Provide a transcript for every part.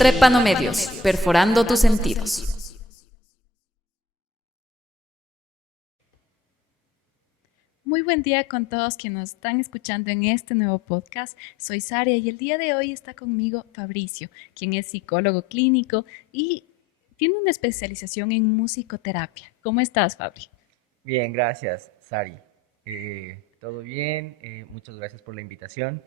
Trepanomedios, perforando tus sentidos. Muy buen día con todos quienes nos están escuchando en este nuevo podcast. Soy Saria y el día de hoy está conmigo Fabricio, quien es psicólogo clínico y tiene una especialización en musicoterapia. ¿Cómo estás, Fabri? Bien, gracias, Sari. Todo bien, muchas gracias por la invitación.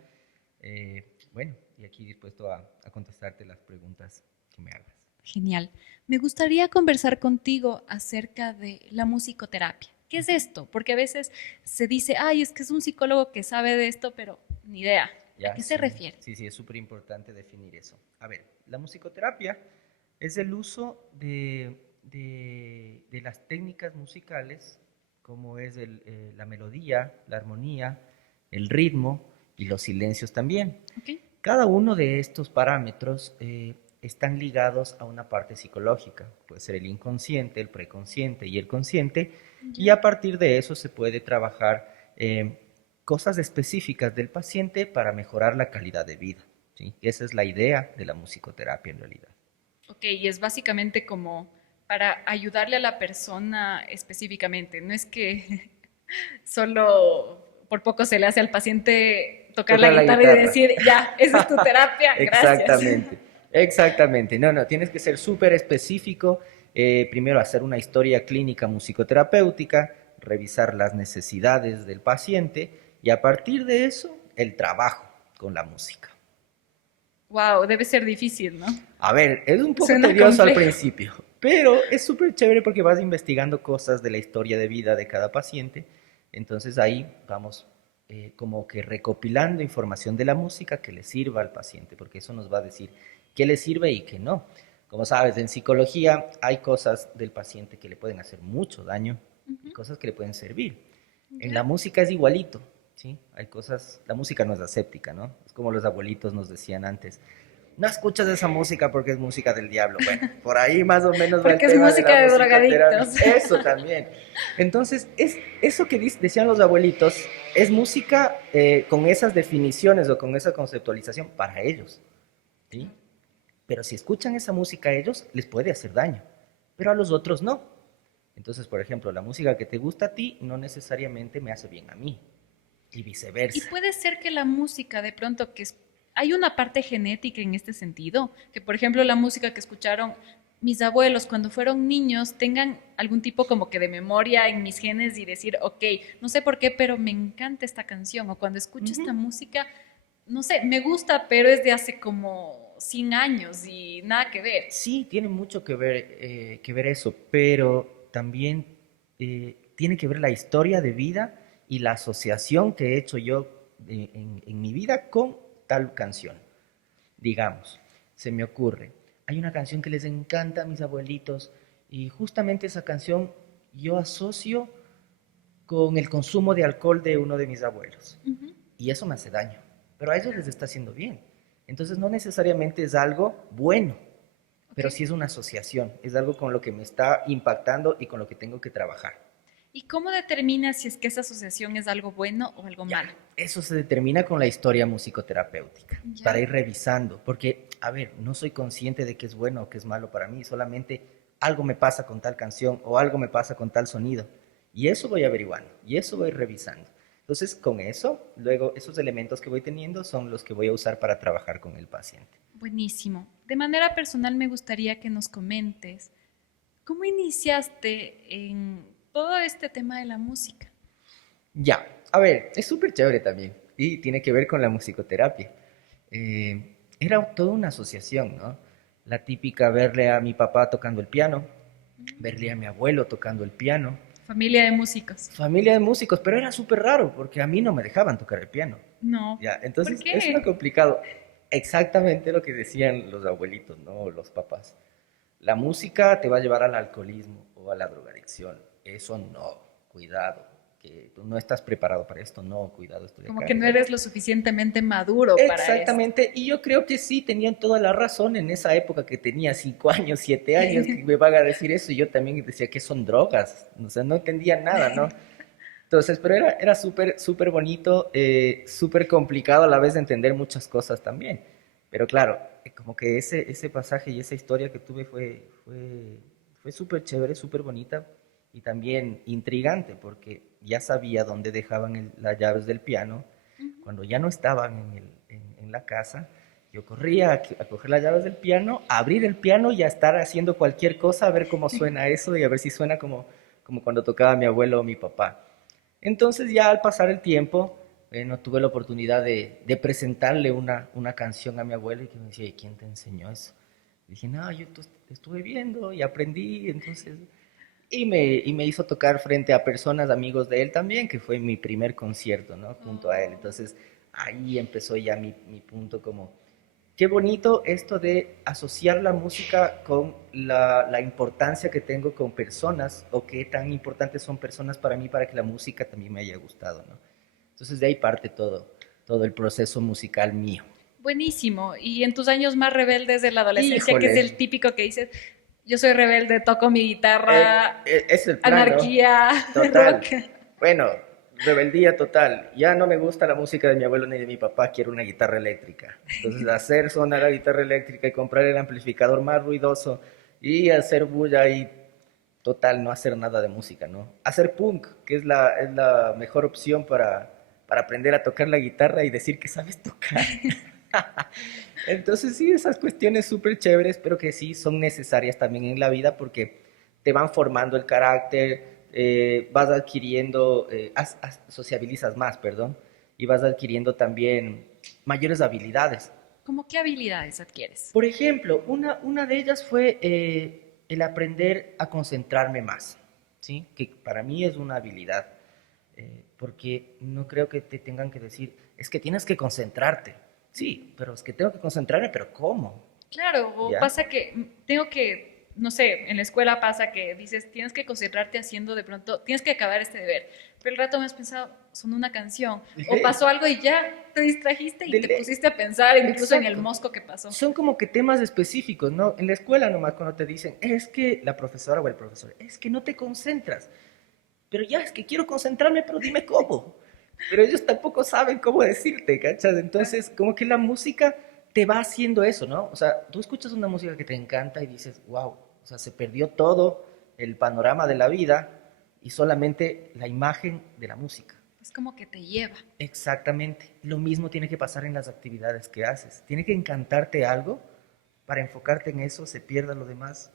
Bueno, y aquí dispuesto a contestarte las preguntas que me hagas. Genial. Me gustaría conversar contigo acerca de la musicoterapia. ¿Qué es esto? Porque a veces se dice, ay, es que es un psicólogo que sabe de esto, pero ni idea. ¿A qué se refiere? Sí, es súper importante definir eso. A ver, la musicoterapia es el uso de las técnicas musicales, como es la melodía, la armonía, el ritmo y los silencios también. Okay. Cada uno de estos parámetros están ligados a una parte psicológica. Puede ser el inconsciente, el preconsciente y el consciente. Y a partir de eso se puede trabajar cosas específicas del paciente para mejorar la calidad de vida, ¿sí? Esa es la idea de la musicoterapia en realidad. Ok, y es básicamente como para ayudarle a la persona específicamente. No es que solo por poco se le hace al paciente tocar la guitarra y decir, ya, esa es tu terapia, gracias. Exactamente. No, tienes que ser súper específico. Primero hacer una historia clínica musicoterapéutica, revisar las necesidades del paciente y a partir de eso, el trabajo con la música. Wow, debe ser difícil, ¿no? A ver, es un poco Suena tedioso complejo al principio, pero es súper chévere porque vas investigando cosas de la historia de vida de cada paciente. Entonces ahí vamos como que recopilando información de la música que le sirva al paciente, porque eso nos va a decir qué le sirve y qué no. Como sabes, en psicología hay cosas del paciente que le pueden hacer mucho daño y cosas que le pueden servir. En la música es igualito, ¿sí? Hay cosas, la música no es aséptica, ¿no? Es como los abuelitos nos decían antes. No escuchas esa música porque es música del diablo. Bueno, por ahí más o menos va el porque es tema música de la drogadictos. Eso también. Entonces, eso que decían los abuelitos es música con esas definiciones o con esa conceptualización para ellos, ¿sí? Pero si escuchan esa música a ellos, les puede hacer daño, pero a los otros no. Entonces, por ejemplo, la música que te gusta a ti no necesariamente me hace bien a mí, y Y viceversa. puede ser que la música, de pronto, hay una parte genética en este sentido, que por ejemplo la música que escucharon mis abuelos cuando fueron niños tengan algún tipo como que de memoria en mis genes y decir, ok, no sé por qué, pero me encanta esta canción, o cuando escucho esta música, no sé, me gusta, pero es de hace como 100 años y nada que ver. Sí, tiene mucho que ver eso, pero también tiene que ver la historia de vida y la asociación que he hecho yo en mi vida con tal canción. Digamos, se me ocurre, hay una canción que les encanta a mis abuelitos y justamente esa canción yo asocio con el consumo de alcohol de uno de mis abuelos. Y eso me hace daño, pero a ellos les está haciendo bien. Entonces no necesariamente es algo bueno, pero sí es una asociación, es algo con lo que me está impactando y con lo que tengo que trabajar. ¿Y cómo determinas si es que esa asociación es algo bueno o algo malo? Eso se determina con la historia musicoterapéutica, Ya. para ir revisando, porque, a ver, no soy consciente de qué es bueno o qué es malo para mí, solamente algo me pasa con tal canción o algo me pasa con tal sonido, y eso voy averiguando, y eso voy revisando. Entonces, con eso, luego esos elementos que voy teniendo son los que voy a usar para trabajar con el paciente. Buenísimo. De manera personal me gustaría que nos comentes cómo iniciaste en todo este tema de la música. Ya, a ver, es súper chévere también y tiene que ver con la musicoterapia. Era toda una asociación, ¿no? La típica verle a mi papá tocando el piano, verle a mi abuelo tocando el piano. Familia de músicos. Familia de músicos, pero era súper raro porque a mí no me dejaban tocar el piano. No. Ya, ¿Por entonces eso era qué? complicado. Exactamente lo que decían los abuelitos, ¿no? Los papás. La música te va a llevar al alcoholismo o a la drogadicción. Eso no, cuidado, que tú no estás preparado para esto, no, cuidado, estoy Como acá. que no eres lo suficientemente maduro para esto. Exactamente, y yo creo que sí, tenían toda la razón en esa época que tenía 5 años, 7 años, que me van a decir eso, y yo también decía que son drogas, o sea, no entendía nada, ¿no? Entonces, pero era súper, bonito, súper complicado a la vez de entender muchas cosas también. Pero claro, como que ese pasaje y esa historia que tuve fue súper chévere, súper bonita y también intrigante porque ya sabía dónde dejaban las llaves del piano. Cuando ya no estaban en la casa, yo corría a coger las llaves del piano, a abrir el piano y a estar haciendo cualquier cosa, a ver cómo suena eso y a ver si suena como cuando tocaba mi abuelo o mi papá. Entonces ya al pasar el tiempo, bueno, tuve la oportunidad de presentarle una canción a mi abuelo y que me decía, ¿y quién te enseñó eso? Dije, no, yo estuve viendo y aprendí, entonces... y me hizo tocar frente a personas, amigos de él también, que fue mi primer concierto, ¿no? Junto a él. Entonces ahí empezó ya mi punto como, qué bonito esto de asociar la música con la importancia que tengo con personas o qué tan importantes son personas para mí para que la música también me haya gustado, ¿no? Entonces de ahí parte todo el proceso musical mío. Buenísimo. Y en tus años más rebeldes de la adolescencia, que es Híjole, el típico que dices, yo soy rebelde, toco mi guitarra, es el plan, ¿no? anarquía, rock. Total. Bueno, rebeldía total. Ya no me gusta la música de mi abuelo ni de mi papá, quiero una guitarra eléctrica. Entonces, hacer sonar la guitarra eléctrica y comprar el amplificador más ruidoso y hacer bulla y total, no hacer nada de música, ¿no? Hacer punk, que es la mejor opción para aprender a tocar la guitarra y decir que sabes tocar. Entonces, sí, esas cuestiones súper chéveres, pero que sí son necesarias también en la vida porque te van formando el carácter, vas adquiriendo, sociabilizas más, perdón, y vas adquiriendo también mayores habilidades. ¿Cómo qué habilidades adquieres? Por ejemplo, una de ellas fue el aprender a concentrarme más, ¿sí? Que para mí es una habilidad, porque no creo que te tengan que decir, es que tienes que concentrarte. Sí, pero es que tengo que concentrarme, pero ¿cómo? Claro, o ¿Ya? pasa que tengo que, no sé, en la escuela pasa que dices, tienes que concentrarte haciendo de pronto, tienes que acabar este deber, pero el rato me has pensado, sonó una canción, o pasó algo y ya te distrajiste y te pusiste a pensar incluso en el Exacto. mosco que pasó. Son como que temas específicos, ¿no? En la escuela nomás cuando te dicen, es que la profesora o el profesor, es que no te concentras. Pero ya, es que quiero concentrarme, pero dime cómo. Pero ellos tampoco saben cómo decirte, ¿cachas? Entonces, como que la música te va haciendo eso, ¿no? O sea, tú escuchas una música que te encanta y dices, wow, o sea, se perdió todo el panorama de la vida y solamente la imagen de la música. Es como que te lleva. Exactamente. Lo mismo tiene que pasar en las actividades que haces. Tiene que encantarte algo para enfocarte en eso, se pierda lo demás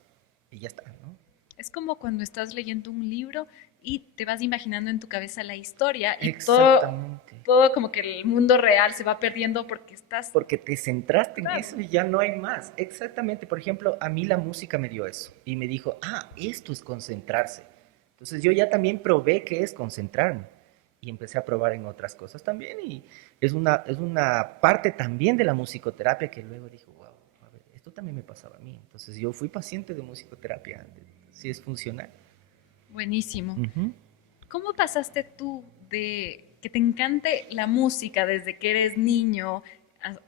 y ya está, ¿no? Es como cuando estás leyendo un libro y te vas imaginando en tu cabeza la historia y Exactamente. todo como que el mundo real se va perdiendo porque estás... Porque te centraste en Claro. eso y ya no hay más. Exactamente. Por ejemplo, a mí la música me dio eso y me dijo, ah, esto es concentrarse. Entonces yo ya también probé qué es concentrarme y empecé a probar en otras cosas también y es una parte también de la musicoterapia que luego dijo, wow, a ver, esto también me pasaba a mí. Entonces yo fui paciente de musicoterapia, sí es funcional. Buenísimo. Ujú. ¿Cómo pasaste tú de que te encante la música desde que eres niño,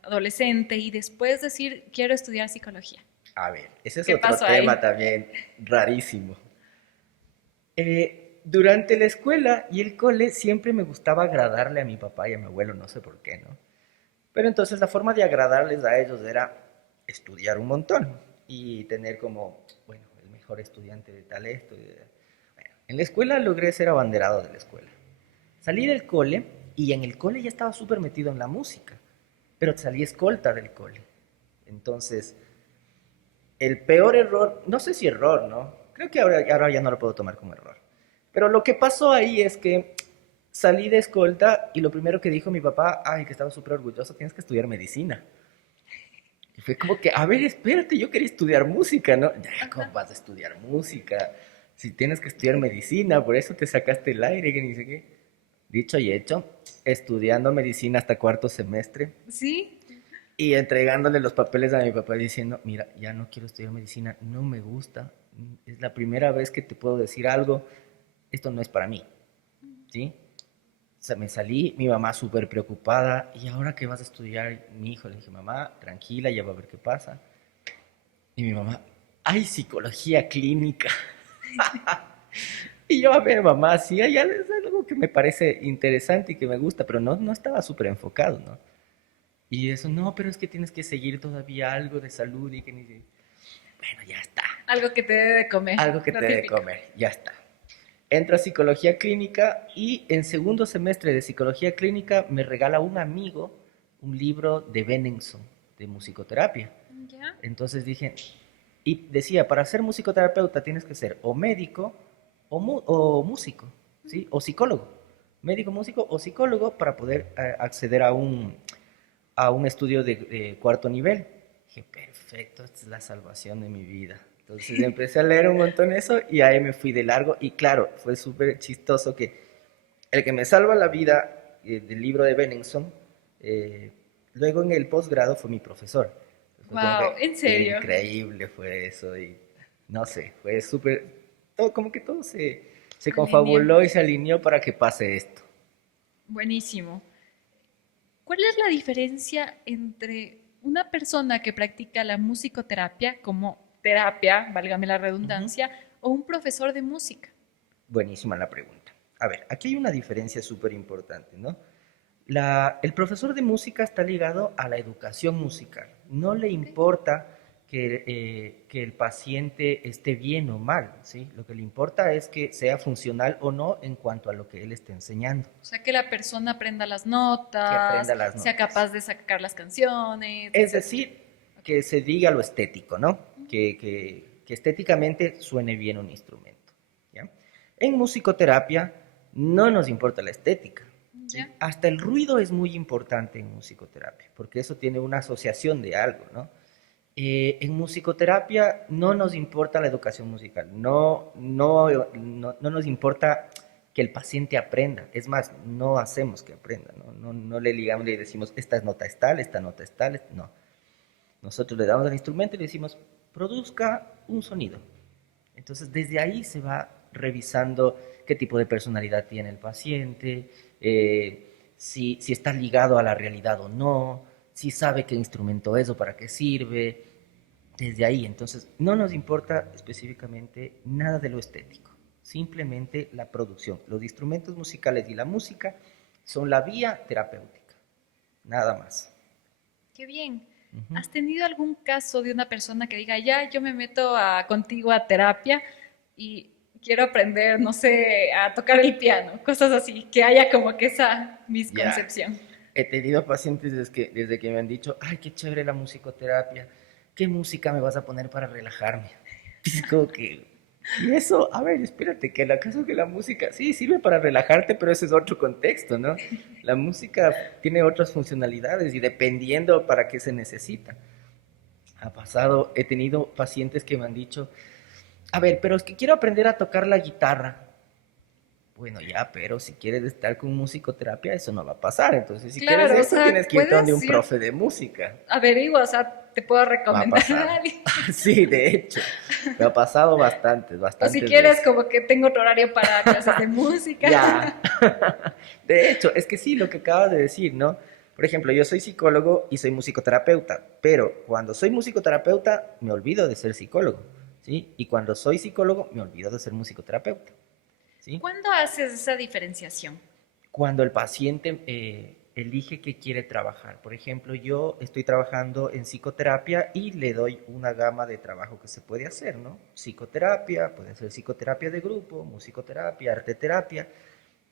adolescente y después decir quiero estudiar psicología? A ver, ese es ¿Qué otro pasó tema ahí? también rarísimo. Durante la escuela y el cole siempre me gustaba agradarle a mi papá y a mi abuelo, no sé por qué, ¿no? Pero entonces la forma de agradarles a ellos era estudiar un montón y tener como, bueno, el mejor estudiante de tal esto. Bueno, en la escuela logré ser abanderado de la escuela. Salí del cole y en el cole ya estaba súper metido en la música, pero salí escolta del cole. Entonces, el peor error, no sé si error, ¿no? Creo que ahora ya no lo puedo tomar como error. Pero lo que pasó ahí es que salí de escolta y lo primero que dijo mi papá, ay, que estaba súper orgulloso, tienes que estudiar medicina. Y fue como que, a ver, espérate, yo quería estudiar música, ¿no? Ya, ¿cómo vas a estudiar música? Si tienes que estudiar medicina, por eso te sacaste el aire, que ni sé qué. Dicho y hecho, estudiando medicina hasta cuarto semestre ¿Sí? y entregándole los papeles a mi papá diciendo, mira, ya no quiero estudiar medicina, no me gusta, es la primera vez que te puedo decir algo, esto no es para mí, ¿sí? O sea, me salí, mi mamá súper preocupada, ¿y ahora qué vas a estudiar, mi hijo? Le dije, mamá, tranquila, ya va a ver qué pasa. Y mi mamá, ay, psicología clínica. Y yo, a ver, mamá, sí, hay algo que me parece interesante y que me gusta, pero no estaba súper enfocado, ¿no? Y eso, no, pero es que tienes que seguir todavía algo de salud y que ni... Bueno, ya está. Algo que te dé de comer. Algo que lo te dé de típico. comer, ya está. Entro a psicología clínica y en segundo semestre de psicología clínica me regala un amigo un libro de Benenson, de musicoterapia. ¿Ya? Entonces dije, y decía, para ser musicoterapeuta tienes que ser o médico o músico, ¿sí? O psicólogo. Médico, músico o psicólogo para poder acceder a un estudio de cuarto nivel. Dije, perfecto, esta es la salvación de mi vida. Entonces empecé a leer un montón eso y ahí me fui de largo. Y claro, fue súper chistoso que el que me salva la vida del libro de Benenson, luego en el posgrado fue mi profesor. Fue como Wow, que ¿en serio? increíble fue eso y no sé, fue súper, todo, como que todo se Alineé. confabuló y se alineó para que pase esto. Buenísimo. ¿Cuál es la diferencia entre una persona que practica la musicoterapia como terapia, válgame la Ujú. redundancia, o un profesor de música? Buenísima la pregunta. A ver, aquí hay una diferencia súper importante, ¿no? El profesor de música está ligado a la educación musical. No le Ok. importa que el paciente esté bien o mal, ¿sí? Lo que le importa es que sea funcional o no en cuanto a lo que él está enseñando, O sea, que la persona aprenda las que notas, aprenda las sea notas. capaz de sacar las canciones, Es etcétera. decir, Ok. que se diga lo estético, ¿no? Ujú. Que estéticamente suene bien un instrumento, ¿ya? En musicoterapia no nos importa la estética, Ya. ¿sí? Hasta el ruido es muy importante en musicoterapia, porque eso tiene una asociación de algo, ¿no? En musicoterapia no nos importa la educación musical, no nos importa que el paciente aprenda, es más, no hacemos que aprenda, no le ligamos, le decimos, esta nota es tal, esta nota es tal, no. Nosotros le damos al instrumento y le decimos, produzca un sonido. Entonces, desde ahí se va revisando qué tipo de personalidad tiene el paciente, si está ligado a la realidad o no, si sabe qué instrumento es o para qué sirve. Desde ahí, entonces, no nos importa específicamente nada de lo estético, simplemente la producción. Los instrumentos musicales y la música son la vía terapéutica, nada más. Qué bien. Ujú. ¿Has tenido algún caso de una persona que diga, ya, yo me meto contigo a terapia y quiero aprender, no sé, a tocar el piano, cosas así, que haya como que esa Ya. misconcepción? He tenido pacientes desde que me han dicho, ay, qué chévere la musicoterapia, ¿qué música me vas a poner para relajarme? Es como que, y eso, a ver, espérate, que el acaso que la música, sí, sirve para relajarte, pero ese es otro contexto, ¿no? La música tiene otras funcionalidades y dependiendo para qué se necesita. Ha pasado, he tenido pacientes que me han dicho, a ver, pero es que quiero aprender a tocar la guitarra. Bueno, ya, pero si quieres estar con musicoterapia, eso no va a pasar. Entonces, si quieres Claro, o eso, sea, tienes que irte donde puedes un ir, profe de música. averigua, o sea, te puedo Va a recomendar a pasar. alguien. Sí, de hecho, me ha pasado bastantes, O si bastantes quieres, veces. como que tengo otro horario para clases de música. Ya. De hecho, es que sí, lo que acabas de decir, ¿no? Por ejemplo, yo soy psicólogo y soy musicoterapeuta, pero cuando soy musicoterapeuta me olvido de ser psicólogo, ¿sí? Y cuando soy psicólogo me olvido de ser musicoterapeuta, ¿sí? ¿Cuándo haces esa diferenciación? Cuando el paciente elige que quiere trabajar. Por ejemplo, yo estoy trabajando en psicoterapia y le doy una gama de trabajo que se puede hacer, ¿no? Psicoterapia, puede ser psicoterapia de grupo, musicoterapia, arteterapia.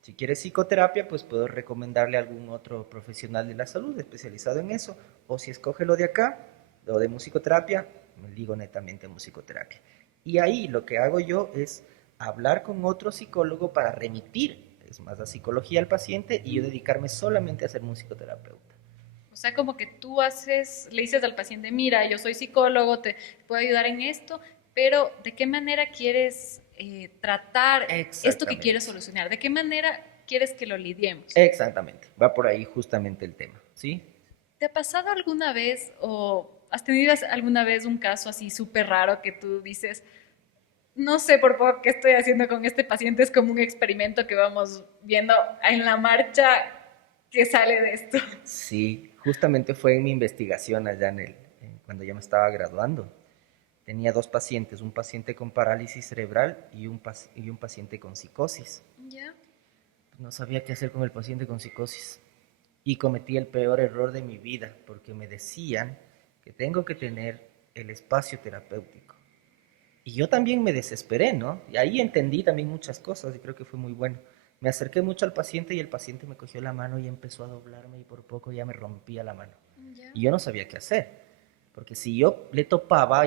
Si quiere psicoterapia, pues puedo recomendarle a algún otro profesional de la salud especializado en eso. O si escoge lo de acá, lo de musicoterapia, me ligo netamente a musicoterapia. Y ahí lo que hago yo es hablar con otro psicólogo para remitir, es más, la psicología al paciente y yo dedicarme solamente a ser musicoterapeuta. O sea, como que tú haces, le dices al paciente, mira, yo soy psicólogo, te puedo ayudar en esto, pero ¿de qué manera quieres tratar esto que quieres Exactamente. solucionar? ¿De qué manera quieres que lo lidiemos? Exactamente. Va por ahí justamente el tema, ¿sí? ¿Te ha pasado alguna vez o has tenido alguna vez un caso así súper raro que tú dices, no sé por poco qué estoy haciendo con este paciente, es como un experimento que vamos viendo en la marcha que sale de esto? Sí, justamente fue en mi investigación allá cuando ya me estaba graduando. Tenía dos pacientes, un paciente con parálisis cerebral y y un paciente con psicosis. Ya. No sabía qué hacer con el paciente con psicosis. y cometí el peor error de mi vida, porque me decían que tengo que tener el espacio terapéutico. Y yo también me desesperé, ¿no? Y ahí entendí también muchas cosas y creo que fue muy bueno. Me acerqué mucho al paciente y el paciente me cogió la mano y empezó a doblarme y por poco ya me rompía la mano. Ya. Y yo no sabía qué hacer, porque si yo le topaba,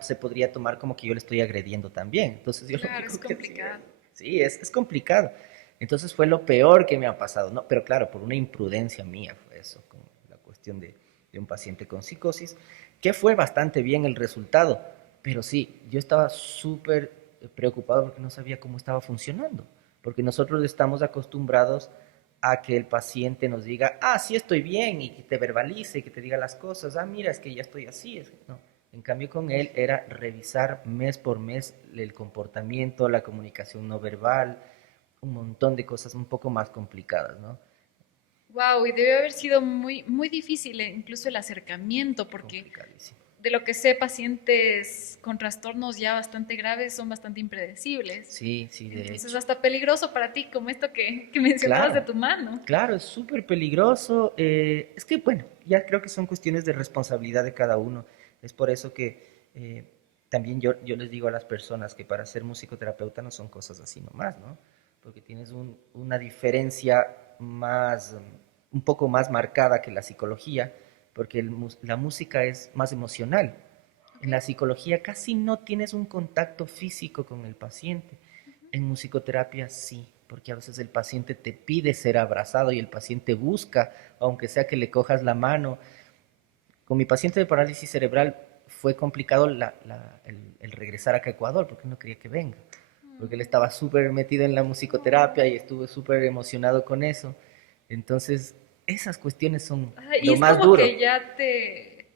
se podría tomar como que yo le estoy agrediendo también. Entonces yo lo Claro, es único que hacía, complicado. sí, es complicado. Entonces fue lo peor que me ha pasado, ¿no? Pero claro, por una imprudencia mía fue eso, con la cuestión de un paciente con psicosis, que fue bastante bien el resultado, pero sí, yo estaba súper preocupado porque no sabía cómo estaba funcionando, porque nosotros estamos acostumbrados a que el paciente nos diga, ah, sí estoy bien, y que te verbalice, que te diga las cosas, ah, mira, es que ya estoy así. No. En cambio, con él era revisar mes por mes el comportamiento, la comunicación no verbal, un montón de cosas un poco más complicadas, ¿no? Wow, y debe haber sido muy difícil incluso el acercamiento, porque Complicadísimo. de lo que sé, pacientes con trastornos ya bastante graves son bastante impredecibles. Sí, sí, de Entonces, hecho. hasta peligroso para ti, como esto que mencionabas de Claro, tu mano. claro, es súper peligroso. Es que, bueno, ya creo que son cuestiones de responsabilidad de cada uno. Es por eso que también yo les digo a las personas que para ser musicoterapeuta no son cosas así nomás, ¿no? Porque tienes una diferencia más, un poco más marcada que la psicología, porque la música es más emocional. Ok. En la psicología casi no tienes un contacto físico con el paciente. En musicoterapia sí, porque a veces el paciente te pide ser abrazado y el paciente busca, aunque sea que le cojas la mano. Con mi paciente de parálisis cerebral fue complicado el regresar acá a Ecuador porque no quería que venga, porque él estaba súper metido en la musicoterapia y estuvo súper emocionado con eso. Entonces, esas cuestiones son Ajá, y lo es más como duro. que ya te...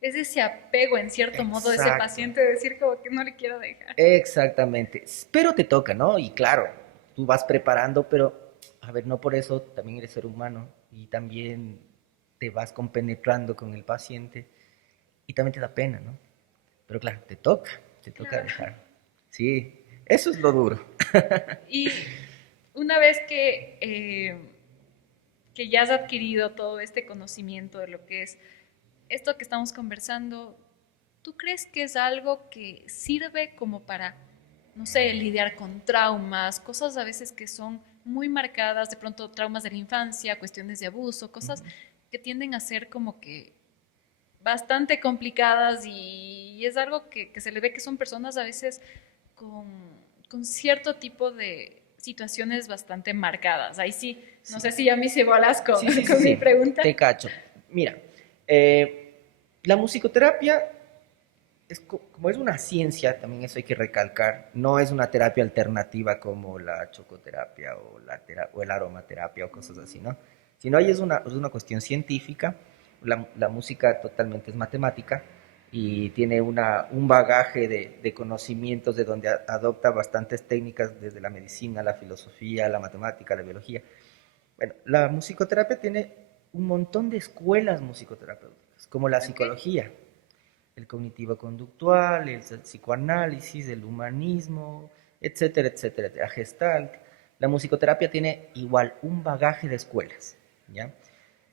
Es ese apego en cierto modo de ese Exacto. paciente, decir como que no le quiero dejar. Exactamente. Pero te toca, ¿no? Y claro, tú vas preparando, pero, a ver, no por eso también eres ser humano y también te vas compenetrando con el paciente y también te da pena, ¿no? Pero claro, te toca Claro. dejar. Sí, eso es lo duro. Y una vez que ya has adquirido todo este conocimiento de lo que es esto que estamos conversando, ¿tú crees que es algo que sirve como para, no sé, lidiar con traumas, cosas a veces que son muy marcadas, de pronto traumas de la infancia, cuestiones de abuso, cosas que tienden a ser como que bastante complicadas y es algo que se le ve que son personas a veces con, con cierto tipo de situaciones bastante marcadas? Ahí sí, no Sí, sé si ya me hice bolas sí, sí, sí, con mi sí, pregunta. te cacho. Mira, la musicoterapia como es una ciencia, también eso hay que recalcar, no es una terapia alternativa como la chocoterapia o, o el aromaterapia o cosas así, ¿no? Sino ahí es una cuestión científica, la música totalmente es matemática y tiene un bagaje de conocimientos de donde adopta bastantes técnicas desde la medicina, la filosofía, la matemática, la biología. Bueno, la musicoterapia tiene un montón de escuelas musicoterapéuticas, como la Ok. psicología, el cognitivo-conductual, el psicoanálisis, el humanismo, etcétera, etcétera, la gestalt. La musicoterapia tiene igual un bagaje de escuelas, ¿ya?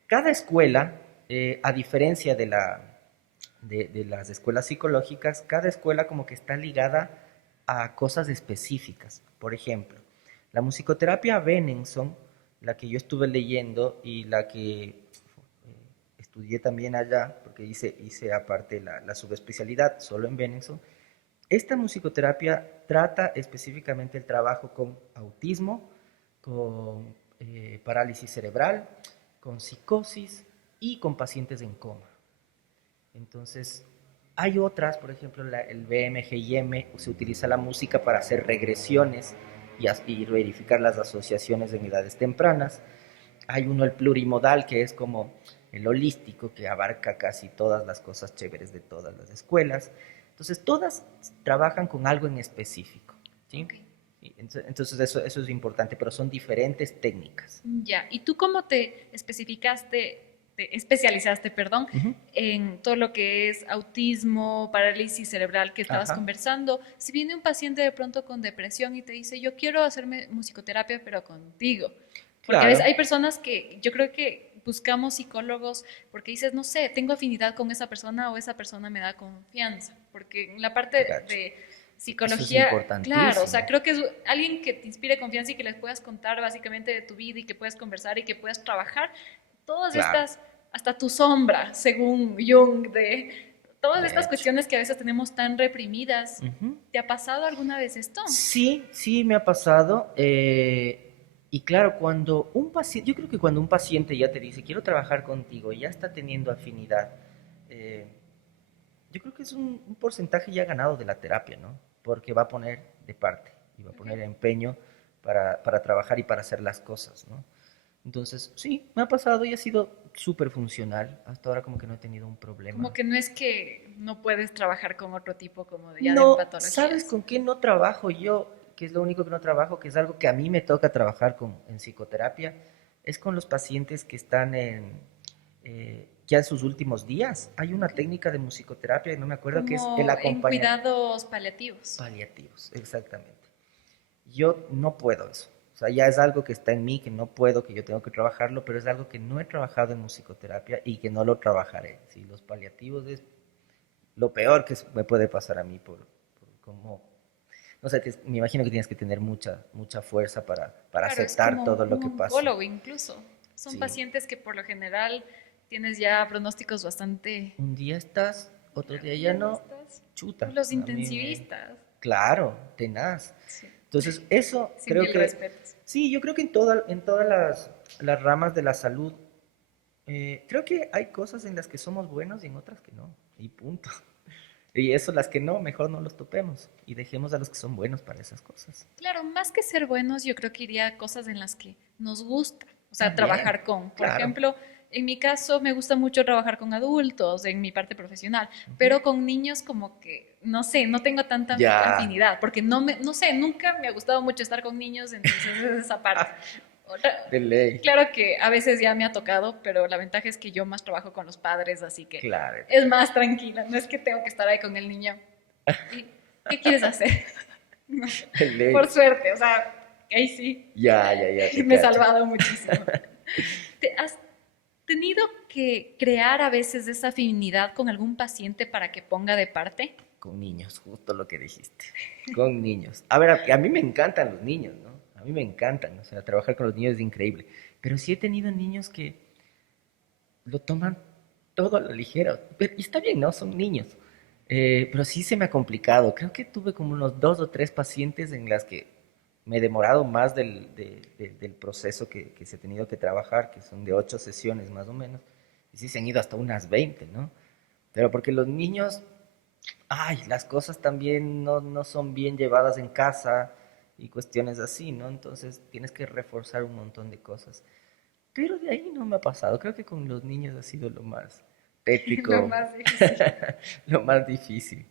Cada escuela, a diferencia de las escuelas psicológicas, cada escuela como que está ligada a cosas específicas. Por ejemplo, la musicoterapia Benenson, la que yo estuve leyendo y la que estudié también allá, porque hice aparte la subespecialidad solo en Benenson, esta musicoterapia trata específicamente el trabajo con autismo, con parálisis cerebral, con psicosis y con pacientes en coma. Entonces, hay otras, por ejemplo, el BMGIM, se utiliza la música para hacer regresiones y verificar las asociaciones en edades tempranas. Hay uno, el plurimodal, que es como el holístico, que abarca casi todas las cosas chéveres de todas las escuelas. Entonces, todas trabajan con algo en específico, ¿sí? Ok. Entonces eso es importante, pero son diferentes técnicas. Ya, ¿y tú cómo te especializaste, perdón, Ujú. en todo lo que es autismo, parálisis cerebral que estabas Ajá. conversando? Si viene un paciente de pronto con depresión y te dice, yo quiero hacerme musicoterapia, pero contigo, Porque a veces Claro. hay personas que yo creo que buscamos psicólogos porque dices, no sé, tengo afinidad con esa persona o esa persona me da confianza. Porque en la parte Te cacho. de Eso es psicología, claro, o sea, importantísimo. creo que es alguien que te inspire confianza y que les puedas contar básicamente de tu vida y que puedas conversar y que puedas trabajar todas Claro, estas, hasta tu sombra, según Jung, de todas de estas hecho. cuestiones que a veces tenemos tan reprimidas. Ujú. ¿Te ha pasado alguna vez esto? Sí, sí me ha pasado. Y claro, cuando un paciente, yo creo que cuando un paciente ya te dice, quiero trabajar contigo, ya está teniendo afinidad, eh, yo creo que es un porcentaje ya ganado de la terapia, ¿no? Porque va a poner de parte y va a poner Okay. empeño para trabajar y para hacer las cosas, ¿no? Entonces, sí, me ha pasado y ha sido súper funcional. Hasta ahora como que no he tenido un Como problema. que no es que no puedes trabajar con otro tipo como de, ya de No, ¿sabes patologías. con qué no trabajo yo? Que es lo único que no trabajo, que es algo que a mí me toca trabajar en psicoterapia, es con los pacientes que están ya en sus últimos días. Hay una Okay. técnica de musicoterapia, no me acuerdo, que es el Como en acompañamiento. cuidados paliativos. Paliativos, exactamente. Yo no puedo eso. O sea, ya es algo que está en mí, que no puedo, que yo tengo que trabajarlo, pero es algo que no he trabajado en musicoterapia y que no lo trabajaré. Sí, los paliativos es lo peor que me puede pasar a mí por cómo... No sé, me imagino que tienes que tener mucha fuerza para Claro, es aceptar como todo lo un que pasa. oncólogo incluso. Son Sí, pacientes que por lo general tienes ya pronósticos bastante... un día estás, otro día Un ya día no no, estás. chuta. Los A mí me... intensivistas. Claro, tenaz. Sí. Entonces, eso Sin creo mil que, respetos. sí, yo creo que en todas las ramas de la salud, creo que hay cosas en las que somos buenos y en otras que no, y punto. Y eso, las que no, mejor no los topemos y dejemos a los que son buenos para esas cosas. Claro, más que ser buenos, yo creo que iría a cosas en las que nos gusta, o sea, También, trabajar con. Por claro. ejemplo, en mi caso me gusta mucho trabajar con adultos, en mi parte profesional, Ujú. pero con niños como que, no sé, no tengo tanta Ya, afinidad, porque no sé, nunca me ha gustado mucho estar con niños, entonces es esa parte. Otra- de ley. claro que a veces ya me ha tocado, pero la ventaja es que yo más trabajo con los padres, así que Claro, es más tranquila, no es que tengo que estar ahí con el niño. ¿Y qué quieres hacer? de Por ley. suerte, o sea, ahí sí, Ya, te me he cacho. salvado muchísimo. ¿Te has tenido que crear a veces esa afinidad con algún paciente para que ponga de parte? Con niños, justo lo que dijiste. Con niños. A ver, a mí me encantan los niños, ¿no? A mí me encantan, o sea, trabajar con los niños es increíble. Pero sí he tenido niños que lo toman todo a la ligera. Y está bien, ¿no? Son niños. Pero sí se me ha complicado. Creo que tuve como unos dos o tres pacientes en las que me he demorado más del proceso que se ha tenido que trabajar, que son de 8 sesiones más o menos. Y sí se han ido hasta unas 20, ¿no? Pero porque los niños, ay, las cosas también no son bien llevadas en casa y cuestiones así, ¿no? Entonces tienes que reforzar un montón de cosas. Pero de ahí no me ha pasado. Creo que con los niños ha sido lo más Lo tétrico, más difícil. lo más difícil.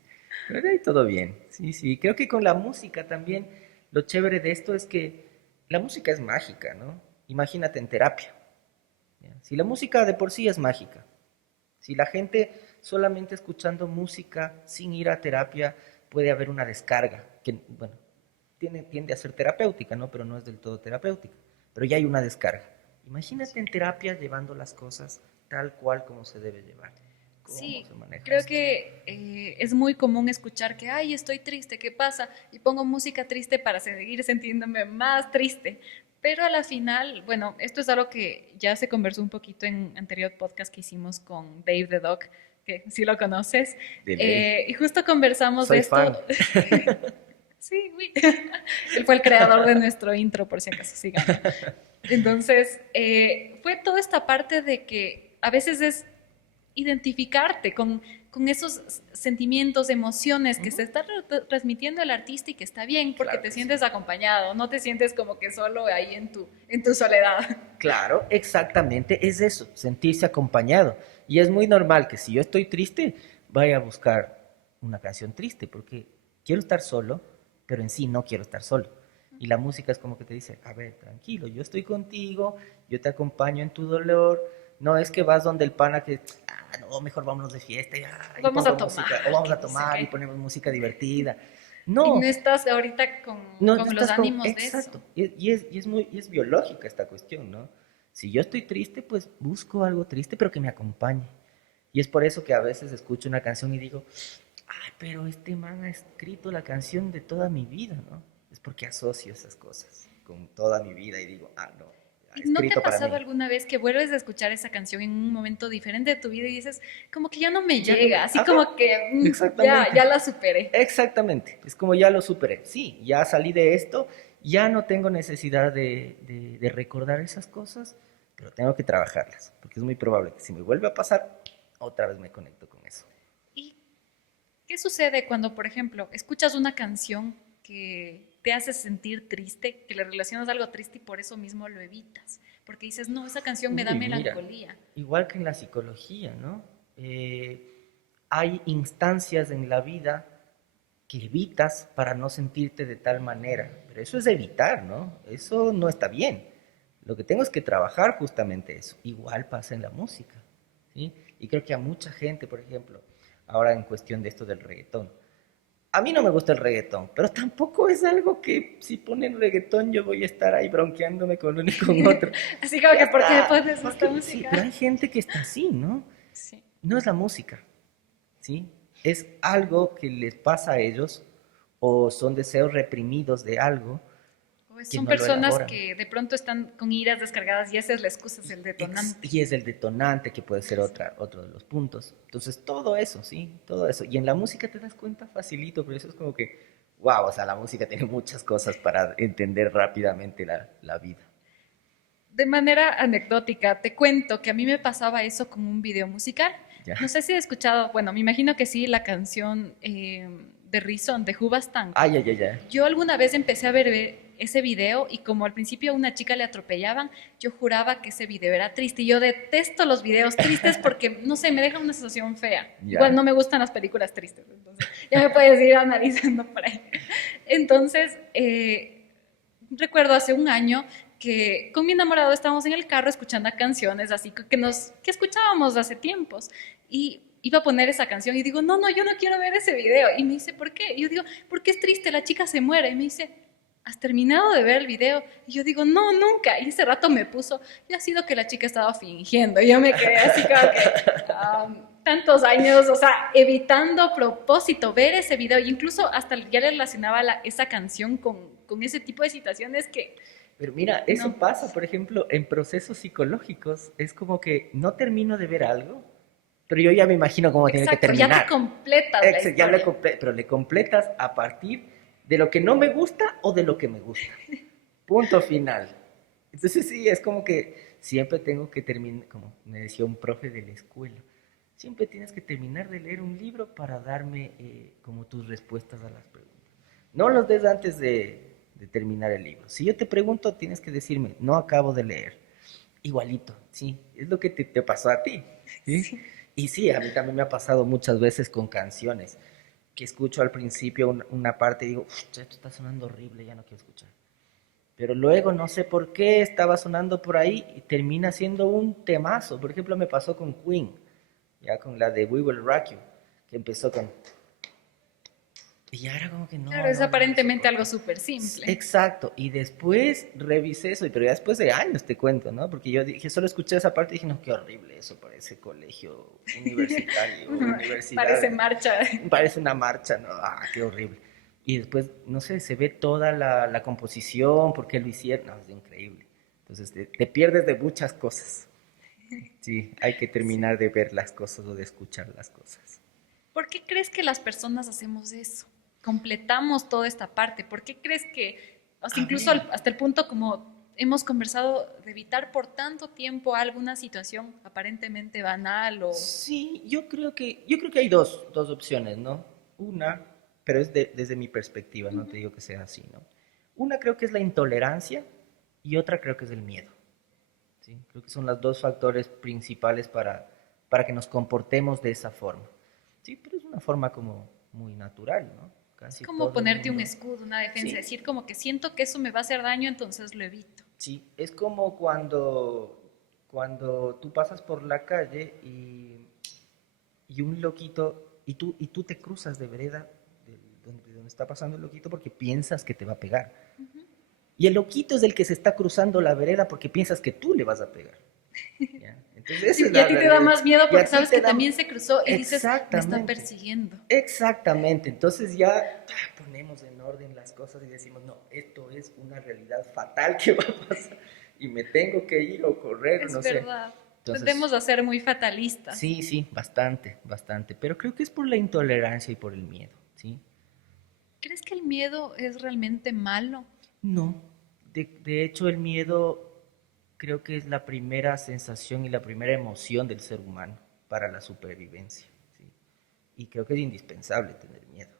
Pero de ahí todo bien. Sí, sí. Creo que con la música también, lo chévere de esto es que la música es mágica, ¿no? Imagínate en terapia. ¿Ya? Si la música de por sí es mágica, si la gente solamente escuchando música sin ir a terapia puede haber una descarga, que, bueno, tiende a ser terapéutica, ¿no? Pero no es del todo terapéutica. Pero ya hay una descarga. Imagínate en terapia llevando las cosas tal cual como se debe llevar. ¿Cómo Sí, se maneja creo esto? que es muy común escuchar que, ay, estoy triste, ¿qué pasa? Y pongo música triste para seguir sintiéndome más triste. Pero a la final, bueno, esto es algo que ya se conversó un poquito en anterior podcast que hicimos con Dave the Dog, que sí lo conoces. De ley. Y justo conversamos de Soy esto. fan. Sí, uy. Él fue el creador de nuestro intro, por si acaso, síganlo. Entonces, fue toda esta parte de que a veces es identificarte con esos sentimientos, emociones que se Ujú. está transmitiendo el artista y que está bien porque Claro te que sí. sientes acompañado, no te sientes como que solo ahí en tu soledad. Claro, exactamente, es eso, sentirse acompañado. Y es muy normal que si yo estoy triste, vaya a buscar una canción triste, porque quiero estar solo, pero en sí no quiero estar solo. Y la música es como que te dice, a ver, tranquilo, yo estoy contigo, yo te acompaño en tu dolor. No es que vas donde el pana que, no, mejor vámonos de fiesta y Vamos a pongo tomar, música, o vamos que a no sé tomar y qué. ponemos música divertida. Y no No, estás ahorita no con los estás con... ánimos de Exacto. eso. Y es biológica esta cuestión, ¿no? Si yo estoy triste, pues busco algo triste, pero que me acompañe. Y es por eso que a veces escucho una canción y digo, ay, pero este man ha escrito la canción de toda mi vida, ¿no? Es porque asocio esas cosas con toda mi vida y digo, ah, no, ha ¿Y no te ha escrito para pasado mí. alguna vez que vuelves a escuchar esa canción en un momento diferente de tu vida y dices, como que ya no me Ya no llega, me... así Ajá, como que ya exactamente. la superé? Exactamente. Es como ya lo superé. Sí, ya salí de esto, ya no tengo necesidad de recordar esas cosas, pero tengo que trabajarlas, porque es muy probable que si me vuelve a pasar, otra vez me conecto con eso. ¿Y qué sucede cuando, por ejemplo, escuchas una canción que te hace sentir triste, que le relacionas algo triste y por eso mismo lo evitas? Porque dices, no, esa canción me da Uy, mira, melancolía. igual que en la psicología, ¿no? Hay instancias en la vida que evitas para no sentirte de tal manera, pero eso es evitar, ¿no? Eso no está bien. Lo que tengo es que trabajar justamente eso. Igual pasa en la música, ¿sí? Y creo que a mucha gente, por ejemplo, ahora en cuestión de esto del reggaetón, a mí no me gusta el reggaetón, pero tampoco es algo que si ponen reggaetón yo voy a estar ahí bronqueándome con uno y con otro. Así como Ya que, ¿por qué está. pones esta Porque, sí, pero música? hay gente que está así, ¿no? Sí. No es la música, ¿sí? Es algo que les pasa a ellos o son deseos reprimidos de algo Pues que son no lo personas elaboran. que de pronto están con iras descargadas y esa es la excusa, es el detonante. Y es el detonante que puede ser otro de los puntos. Entonces, todo eso, ¿sí? Todo eso. Y en la música te das cuenta facilito, pero eso es como que, wow, o sea, la música tiene muchas cosas para entender rápidamente la vida. De manera anecdótica, te cuento que a mí me pasaba eso con un video musical. ¿Ya? No sé si he escuchado, bueno, me imagino que sí, la canción de Reason, de Hubastang. Ay, ay, ay, ay. Yo alguna vez empecé a ver ese video y como al principio a una chica le atropellaban, yo juraba que ese video era triste. Y yo detesto los videos tristes porque, no sé, me dejan una sensación fea. Igual Ya. no me gustan las películas tristes, entonces ya me puedes ir analizando por ahí. Entonces, recuerdo hace un año que con mi enamorado estábamos en el carro escuchando canciones así que escuchábamos hace tiempos y iba a poner esa canción y digo, no, yo no quiero ver ese video. Y me dice, ¿por qué? Y yo digo, porque es triste, la chica se muere. Y me dice, ¿has terminado de ver el video? Y yo digo, no, nunca. Y ese rato me puso, y ha sido que la chica estaba fingiendo. Y yo me quedé así como que tantos años, o sea, evitando a propósito ver ese video. Y incluso hasta ya le relacionaba esa canción con ese tipo de situaciones que Pero mira, eso no. pasa, por ejemplo, en procesos psicológicos. Es como que no termino de ver algo, pero yo ya me imagino cómo tiene que Exacto, ya te terminar. completas la Ya historia. pero le completas a partir de lo que no me gusta o de lo que me gusta. Punto final. Entonces sí, es como que siempre tengo que terminar, como me decía un profe de la escuela, siempre tienes que terminar de leer un libro para darme como tus respuestas a las preguntas. No los des antes de terminar el libro. Si yo te pregunto, tienes que decirme, no acabo de leer. Igualito, sí, es lo que te pasó a ti. ¿Sí? Sí. Y sí, a mí también me ha pasado muchas veces con canciones, que escucho al principio una parte y digo, esto está sonando horrible, ya no quiero escuchar. Pero luego no sé por qué estaba sonando por ahí y termina siendo un temazo. Por ejemplo, me pasó con Queen, ya con la de We Will Rock You, que empezó con... Y ya era como que Claro, no, es no, no lo aparentemente algo soporto. súper simple. Exacto, y después revisé eso, pero ya después de años te cuento, ¿no? Porque yo dije, solo escuché esa parte y dije, no, qué horrible, eso parece colegio universitario, Parece universidad, marcha. parece una marcha, ¿no? Ah, qué horrible. Y después, no sé, se ve toda la composición, por qué lo hicieron, no, es increíble. Entonces te pierdes de muchas cosas. Sí, hay que Sí. terminar de ver las cosas o de escuchar las cosas. ¿Por qué crees que las personas hacemos eso? Completamos toda esta parte. ¿Por qué crees que, hasta A incluso ver, hasta el punto como hemos conversado de evitar por tanto tiempo alguna situación aparentemente banal o... sí, yo creo que hay dos opciones, ¿no? Una, pero es desde mi perspectiva, no te digo que sea así, ¿no? Una creo que es la intolerancia y otra creo que es el miedo, ¿sí? Creo que son los dos factores principales para que nos comportemos de esa forma. Sí, pero es una forma como muy natural, ¿no? Es Casi como todo el ponerte un mundo. escudo, una defensa, Sí, decir como que siento que eso me va a hacer daño, entonces lo evito. sí, es como cuando tú pasas por la calle y un loquito, y tú te cruzas de vereda donde donde está pasando el loquito porque piensas que te va a pegar. Y el loquito es el que se está cruzando la vereda porque piensas que tú le vas a pegar. ¿Ya? Entonces, esa es Y a la ti te da realidad. más miedo Y a porque ti sabes te que da- también se cruzó y dices, me está Exactamente. persiguiendo. Exactamente, entonces ya ponemos en orden las cosas y decimos, no, esto es una realidad fatal que va a pasar y me tengo que ir o correr, Es no sé. verdad. Entonces, Tendemos a ser muy fatalistas. sí, sí, bastante, bastante, pero creo que es por la intolerancia y por el miedo, ¿sí? ¿Crees que el miedo es realmente malo? No, de hecho el miedo creo que es la primera sensación y la primera emoción del ser humano para la supervivencia, ¿sí? Y creo que es indispensable tener miedo.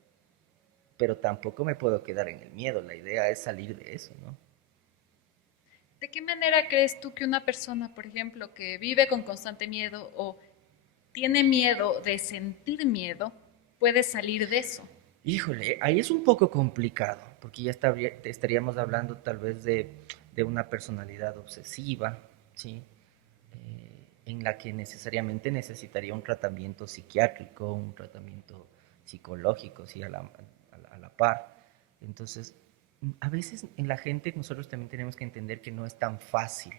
Pero tampoco me puedo quedar en el miedo, la idea es salir de eso, ¿no? ¿De qué manera crees tú que una persona, por ejemplo, que vive con constante miedo o tiene miedo de sentir miedo, puede salir de eso? Híjole, ahí es un poco complicado, porque ya estaríamos hablando tal vez de una personalidad obsesiva, ¿sí? En la que necesariamente necesitaría un tratamiento psiquiátrico, un tratamiento psicológico, ¿sí? A la par. Entonces, a veces en la gente nosotros también tenemos que entender que no es tan fácil.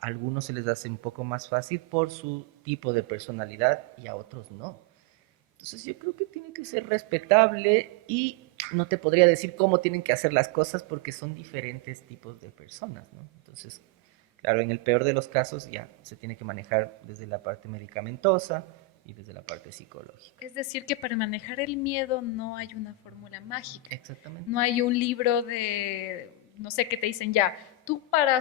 A algunos se les hace un poco más fácil por su tipo de personalidad y a otros no. Entonces yo creo que tiene que ser respetable y no te podría decir cómo tienen que hacer las cosas porque son diferentes tipos de personas, ¿no? Entonces, claro, en el peor de los casos ya se tiene que manejar desde la parte medicamentosa y desde la parte psicológica. Es decir, que para manejar el miedo no hay una fórmula mágica. Exactamente. No hay un libro de, no sé, que te dicen ya, tú para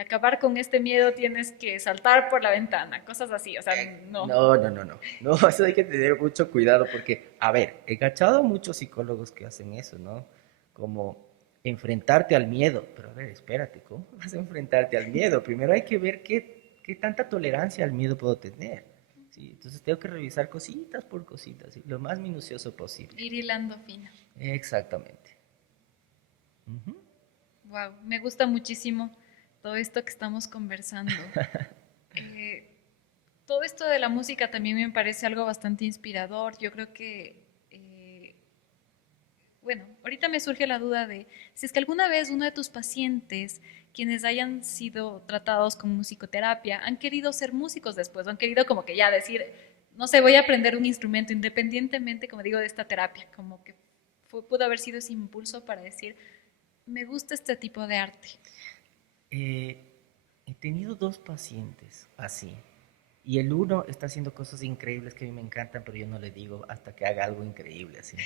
acabar con este miedo tienes que saltar por la ventana, cosas así, o sea, no. No, no, no, no. No, eso hay que tener mucho cuidado porque, a ver, he cachado a muchos psicólogos que hacen eso, ¿no? Como enfrentarte al miedo. Pero a ver, espérate, ¿cómo vas a enfrentarte al miedo? Primero hay que ver qué tanta tolerancia al miedo puedo tener. ¿Sí? Entonces tengo que revisar cositas por cositas, ¿sí? Lo más minucioso posible. Ir hilando fino. Exactamente. Ujú. Wow, me gusta muchísimo todo esto que estamos conversando. Eh, Todo esto de la música también me parece algo bastante inspirador. Yo creo que, bueno, ahorita me surge la duda de si es que alguna vez uno de tus pacientes, quienes hayan sido tratados con musicoterapia, han querido ser músicos después, o han querido como que ya decir, no sé, voy a aprender un instrumento independientemente, como digo, de esta terapia, como que pudo haber sido ese impulso para decir, me gusta este tipo de arte. Eh, He tenido dos pacientes así. Y el uno está haciendo cosas increíbles que a mí me encantan, pero yo no le digo hasta que haga algo increíble así.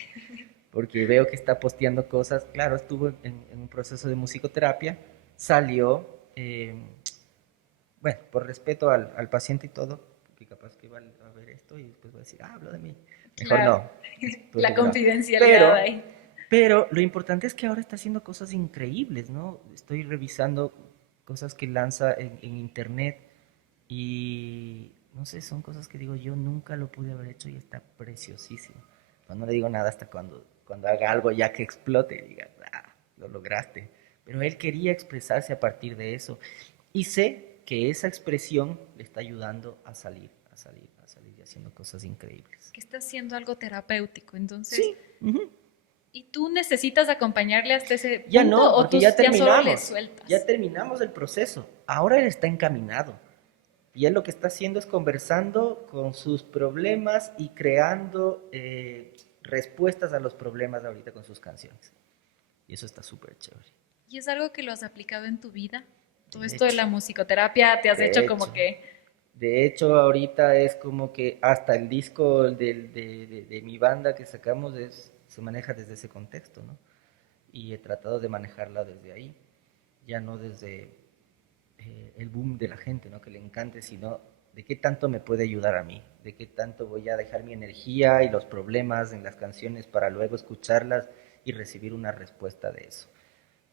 Porque veo que está posteando cosas. Claro, estuvo en un proceso de musicoterapia, salió, bueno, por respeto al paciente y todo, porque capaz que va a ver esto y después va a decir, hablo de mí. Mejor Claro, no. la Entonces, no. confidencialidad Pero, ahí. pero lo importante es que ahora está haciendo cosas increíbles, ¿no? Estoy revisando cosas que lanza en internet y no sé, son cosas que digo, yo nunca lo pude haber hecho y está preciosísimo. Pues no le digo nada hasta cuando haga algo ya que explote y diga, ah, lo lograste. Pero él quería expresarse a partir de eso. Y sé que esa expresión le está ayudando a salir, a salir, a salir y haciendo cosas increíbles. Que está haciendo algo terapéutico. Entonces, Sí, ujú. ¿y tú necesitas acompañarle hasta ese Ya punto no, o porque tú ya ya solo le terminamos. Ya sueltas? terminamos el proceso. Ahora él está encaminado. Y él lo que está haciendo es conversando con sus problemas y creando respuestas a los problemas ahorita con sus canciones. Y eso está súper chévere. ¿Y es algo que lo has aplicado en tu vida? Todo De esto de hecho, la musicoterapia, te has de hecho hecho. como que, De hecho, ahorita es como que hasta el disco de mi banda que sacamos se maneja desde ese contexto, ¿no? Y he tratado de manejarla desde ahí, ya no desde el boom de la gente, ¿no? Que le encante, sino de qué tanto me puede ayudar a mí, de qué tanto voy a dejar mi energía y los problemas en las canciones para luego escucharlas y recibir una respuesta de eso.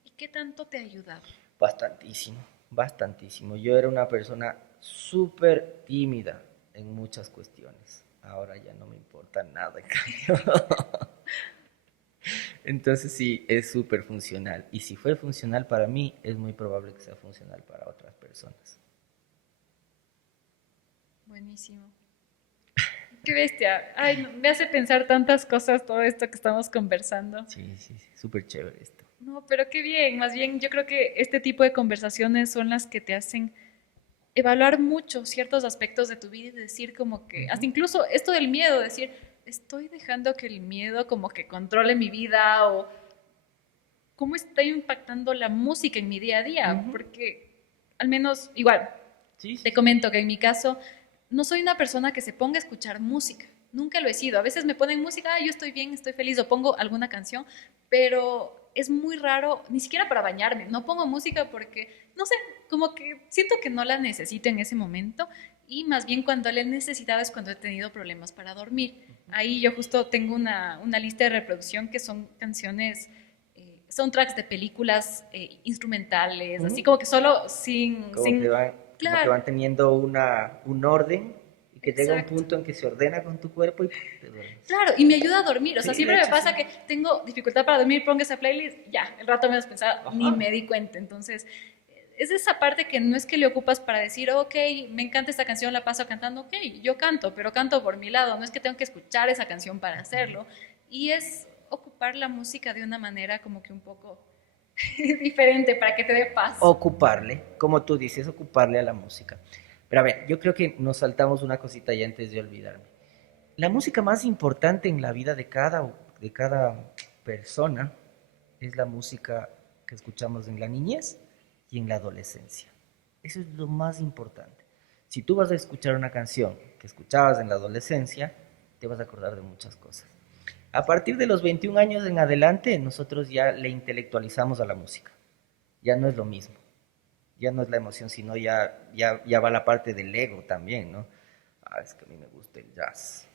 ¿y qué tanto te ha ayudado? Bastantísimo, bastantísimo. Yo era una persona súper tímida en muchas cuestiones. Ahora ya no me importa nada, en cambio. Entonces sí, es súper funcional. Y si fue funcional para mí, es muy probable que sea funcional para otras personas. Buenísimo. Qué bestia. Ay, no, me hace pensar tantas cosas todo esto que estamos conversando. Sí, sí, sí, súper chévere esto. No, pero qué bien. Más bien, yo creo que este tipo de conversaciones son las que te hacen evaluar mucho ciertos aspectos de tu vida y decir como que, hasta Ujú, incluso esto del miedo, decir, estoy dejando que el miedo como que controle mi vida o cómo está impactando la música en mi día a día, ujú. porque al menos igual, Sí, sí, te sí. comento que en mi caso no soy una persona que se ponga a escuchar música. Nunca lo he sido. A veces me ponen música, yo estoy bien, estoy feliz, o pongo alguna canción, pero es muy raro, ni siquiera para bañarme. No pongo música porque, no sé, como que siento que no la necesito en ese momento y más bien cuando la he necesitado es cuando he tenido problemas para dormir. Ahí yo justo tengo una lista de reproducción que son canciones, soundtracks de películas instrumentales, así Ujú. como que solo sin, Como que claro, van teniendo un orden y que llega un exacto. punto en que se ordena con tu cuerpo y ¡pum! Te duermes. Claro, y me ayuda a dormir. O sea, Sí, de siempre me hecho, sí. pasa que tengo dificultad para dormir, pongo esa playlist, ya, el rato me has pensado, ni Ajá. me di cuenta. Entonces, es esa parte que no es que le ocupas para decir, ok, me encanta esta canción, la paso cantando, ok, yo canto, pero canto por mi lado, no es que tengo que escuchar esa canción para hacerlo. Y es ocupar la música de una manera como que un poco diferente para que te dé paz. Ocuparle, como tú dices, ocuparle a la música. Pero a ver, yo creo que nos saltamos una cosita ya antes de olvidarme. La música más importante en la vida de cada persona es la música que escuchamos en la niñez y en la adolescencia. Eso es lo más importante. Si tú vas a escuchar una canción que escuchabas en la adolescencia, te vas a acordar de muchas cosas. A partir de los 21 años en adelante, nosotros ya le intelectualizamos a la música. Ya no es lo mismo. Ya no es la emoción, sino ya va la parte del ego también, ¿no? Ah, es que a mí me gusta el jazz.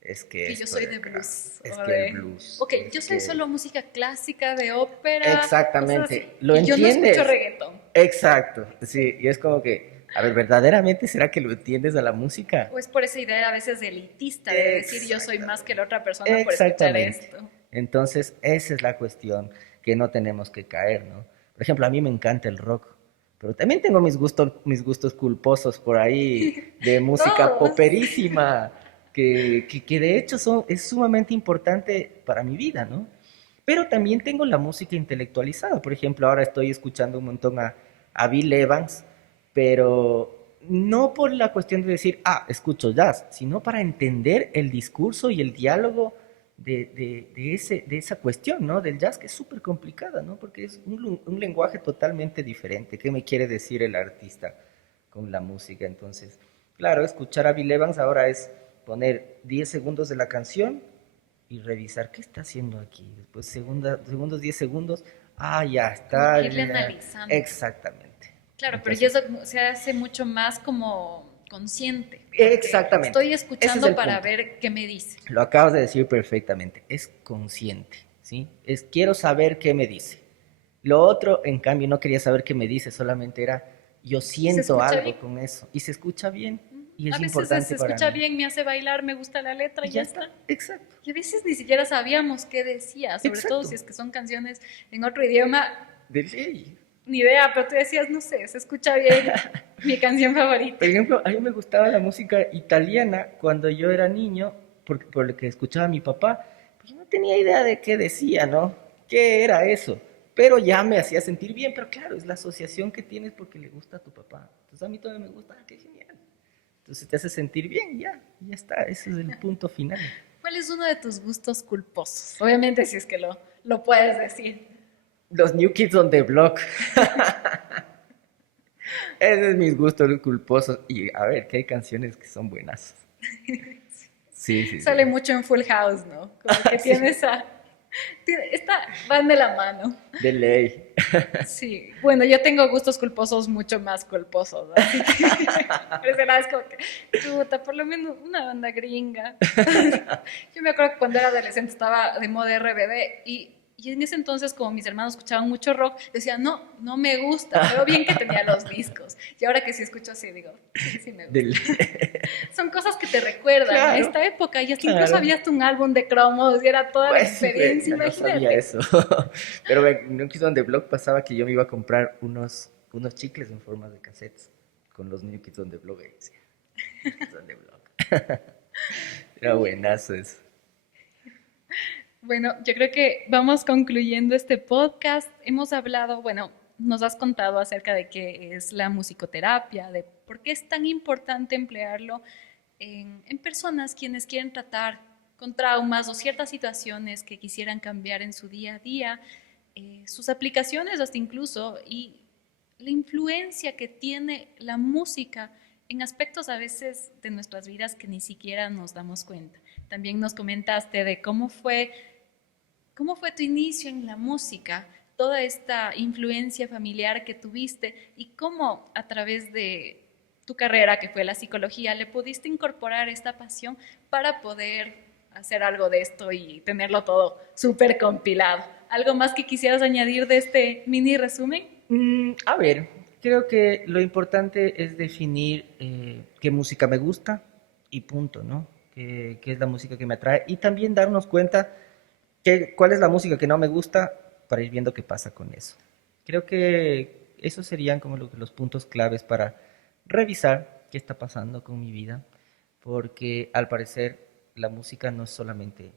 Es que Que yo esto soy de de acá. blues Es o que el de... blues. Ok, Es yo soy que... solo música clásica, de ópera, cosas así. Exactamente. ¿Lo Y yo no escucho entiendes? reggaetón. Exacto. Sí, y es como que, a ver, ¿verdaderamente será que lo entiendes a la música? O es por esa idea a veces de elitista, de decir yo soy más que la Exactamente. otra persona por escuchar Exactamente. esto. Entonces, esa es la cuestión que no tenemos que caer, ¿no? Por ejemplo, a mí me encanta el rock, pero también tengo mis gustos culposos por ahí de música Todos. poperísima, que de hecho es sumamente importante para mi vida, ¿no? Pero también tengo la música intelectualizada. Por ejemplo, ahora estoy escuchando un montón a Bill Evans, pero no por la cuestión de decir, ah, escucho jazz, sino para entender el discurso y el diálogo de esa cuestión, ¿no? Del jazz, que es súper complicada, ¿no? Porque es un lenguaje totalmente diferente. ¿Qué me quiere decir el artista con la música? Entonces, claro, escuchar a Bill Evans ahora es poner 10 segundos de la canción y revisar qué está haciendo aquí. Después, segundos, 10 segundos, ah, ya Como está. que irle analizando. Exactamente. Claro, pero ya Entonces, eso se hace mucho más como consciente, porque exactamente. estoy Ese es escuchando el para punto. ver qué me dice. Lo acabas de decir perfectamente. Es consciente, ¿sí? Es quiero saber qué me dice. Lo otro, en cambio, no quería saber qué me dice, solamente era yo Y se siento escucha algo bien. con eso y se escucha bien y A es veces se importante para escucha mí. bien, me hace bailar, me gusta la letra Y y ya ya está, está. exacto, Y a veces ni siquiera sabíamos qué decía, sobre todo si exacto. es que son canciones en otro idioma, De ley. ni idea, pero tú decías, no sé, se escucha bien, mi canción favorita. Por ejemplo, a mí me gustaba la música italiana cuando yo era niño, por lo que escuchaba a mi papá. Pues yo no tenía idea de qué decía, ¿no? ¿Qué era eso? Pero ya me hacía sentir bien, pero claro, es la asociación que tienes porque le gusta a tu papá. Entonces a mí también me gusta, ah, qué genial. Entonces te hace sentir bien, ya está, ese es el punto final. ¿Cuál es uno de tus gustos culposos? Obviamente si es que lo puedes decir. Los New Kids on the Block, ese es mis gustos culposos. Y a ver, que hay canciones que son buenas. Sí, sí, Sale sí. mucho en Full House, ¿no? Como que tiene Sí, esa... van de la mano. de ley. Sí, bueno, yo tengo gustos culposos mucho más culposos, así que por ese lado es como que, chuta, por lo menos una banda gringa. Yo me acuerdo que cuando era adolescente estaba de moda RBD y en ese entonces como mis hermanos escuchaban mucho rock, decía, no, no me gusta, pero bien que tenía los discos. Y ahora que sí escucho así, digo, sí, sí me gusta. Del... Son cosas que te recuerdan a Claro, esta época y hasta incluso claro. había hasta un álbum de cromos y era toda la Pues sí, ve, experiencia, yo no sabía imagínate. eso. Pero ve, New Kids on the Block pasaba que yo me iba a comprar unos chicles en forma de cassettes con los New Kids on the Block. Ahí decía, New Kids on the Block. Era buenazo eso. Bueno, yo creo que vamos concluyendo este podcast. Hemos hablado, bueno, nos has contado acerca de qué es la musicoterapia, de por qué es tan importante emplearlo en personas quienes quieren tratar con traumas o ciertas situaciones que quisieran cambiar en su día a día, sus aplicaciones hasta incluso, y la influencia que tiene la música en aspectos a veces de nuestras vidas que ni siquiera nos damos cuenta. También nos comentaste de cómo fue tu inicio en la música, toda esta influencia familiar que tuviste y cómo a través de tu carrera, que fue la psicología, le pudiste incorporar esta pasión para poder hacer algo de esto y tenerlo todo súper compilado. ¿Algo más que quisieras añadir de este mini resumen? A ver, creo que lo importante es definir qué música me gusta y punto, ¿no? Qué es la música que me atrae y también darnos cuenta cuál es la música que no me gusta para ir viendo qué pasa con eso. Creo que esos serían como los puntos claves para revisar qué está pasando con mi vida, porque al parecer la música no es solamente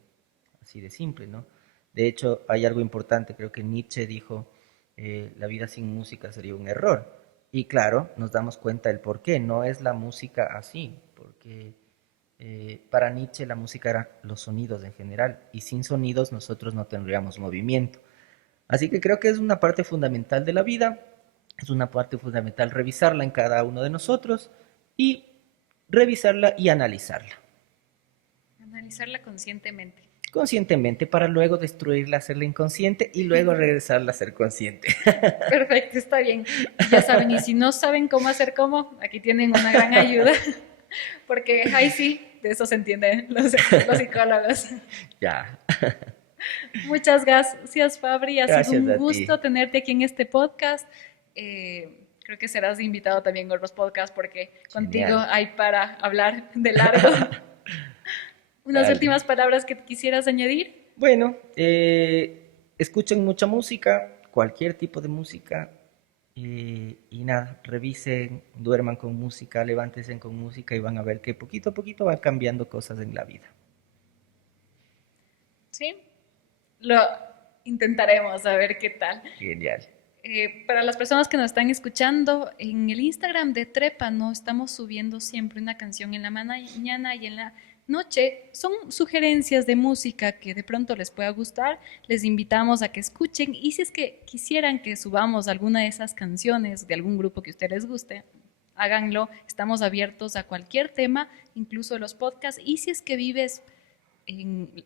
así de simple, ¿no? De hecho, hay algo importante, creo que Nietzsche dijo, la vida sin música sería un error. Y claro, nos damos cuenta del por qué, no es la música así, porque para Nietzsche la música era los sonidos en general, y sin sonidos nosotros no tendríamos movimiento. Así que creo que es una parte fundamental de la vida, es una parte fundamental revisarla en cada uno de nosotros y revisarla y analizarla Analizarla conscientemente. conscientemente para luego destruirla, hacerla inconsciente y luego regresarla a ser consciente. Perfecto, está bien. Ya saben, y si no saben cómo hacer cómo, aquí tienen una gran ayuda, porque ahí sí, de eso se entienden los psicólogos. Ya, Muchas gracias, Fabri. Ha sido gracias un a gusto ti. tenerte aquí en este podcast. Creo que serás invitado también a otros podcasts porque contigo Genial. hay para hablar de largo. Unas Dale. últimas palabras que quisieras añadir. Bueno, escuchen mucha música, cualquier tipo de música, y nada, revisen, duerman con música, levántense con música y van a ver que poquito a poquito van cambiando cosas en la vida. ¿Sí? Lo intentaremos a ver qué tal. Genial. Para las personas que nos están escuchando, en el Instagram de Trépano estamos subiendo siempre una canción en la mañana y en la noche. Son sugerencias de música que de pronto les pueda gustar. Les invitamos a que escuchen y si es que quisieran que subamos alguna de esas canciones de algún grupo que a ustedes les guste, háganlo. Estamos abiertos a cualquier tema, incluso los podcasts. Y si es que vives en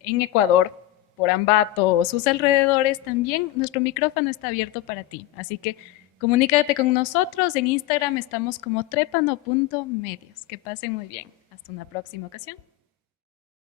Ecuador, por Ambato o sus alrededores, también nuestro micrófono está abierto para ti. Así que comunícate con nosotros. En Instagram estamos como trépano.medios. Que pasen muy bien. Hasta una próxima ocasión.